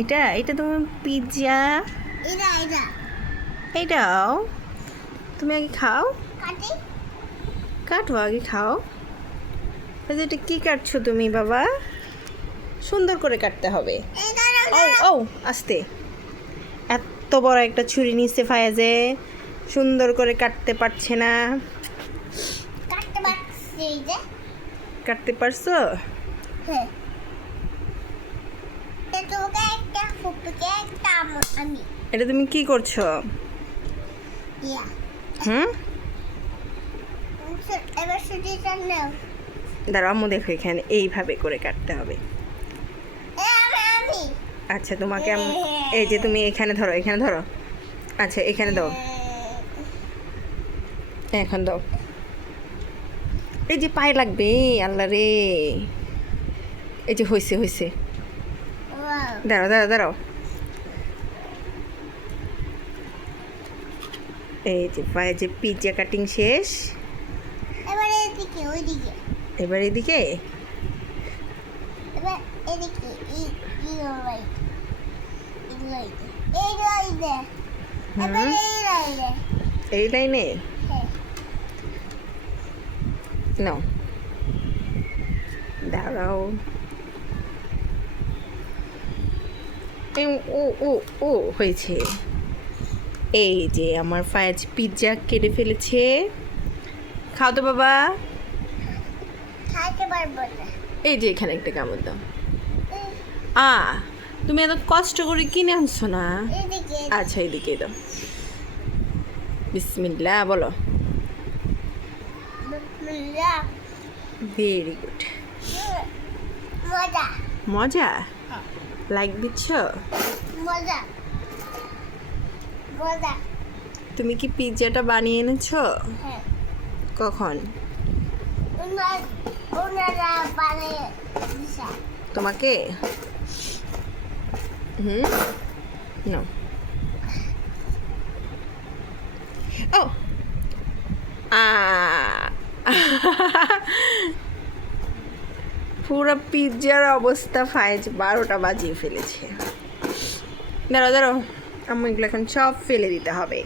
এটা এটা তোমার পিৎজা। এটাও তুমি আগে খাও। কাটো আগে খাও। এটা কি কাটছো তুমি বাবা? সুন্দর করে কাটতে হবে। ও ও আস্তে। এত বড় একটা ছুরি নিচ্ছে ফায়াজে, সুন্দর করে কাটতে পারছে না। কাটতে পারছো? এটা তুমি কি করছো? দাঁড়াও, আম্মু দেখো এখানে এইভাবে করে কাটতে হবে। আচ্ছা তোমাকে এই যে তুমি এখানে ধরো, এখানে ধরো। আচ্ছা এখানে দাও, এখন দাও। এই যে পায়ে লাগবে, আল্লাহ রে। এই যে হয়েছে হয়েছে। দাঁড়াও দাঁড়াও দাঁড়াও। এই যে পায়ে যে পিৎজা কাটিং শেষ। এবার এদিকে এই লাইনে নাও। দাঁড়াও। ও ও ও হয়েছে। এই যে আমার ফায়াজ পিৎজা কেটে ফেলেছে। খাও তো বাবা। এই যে এখানে একটা কামড় দাও। তুমি এত কষ্ট করে কিনে আনছো না। আচ্ছা এদিকে দাও। বিসমিল্লাহ বলো। Very good. মজা লাইক দিচ্ছ? তুমি কি পিৎজাটা বানিয়ে এনেছো? কখন? তোমাকে? No. Oh. পুরো পিৎজার অবস্থা ফাইজ 12টা বাজিয়ে ফেলেছে। দাঁড়াও দাঁড়াও, আম্মু এগুলো এখন সব ফেলে দিতে হবে।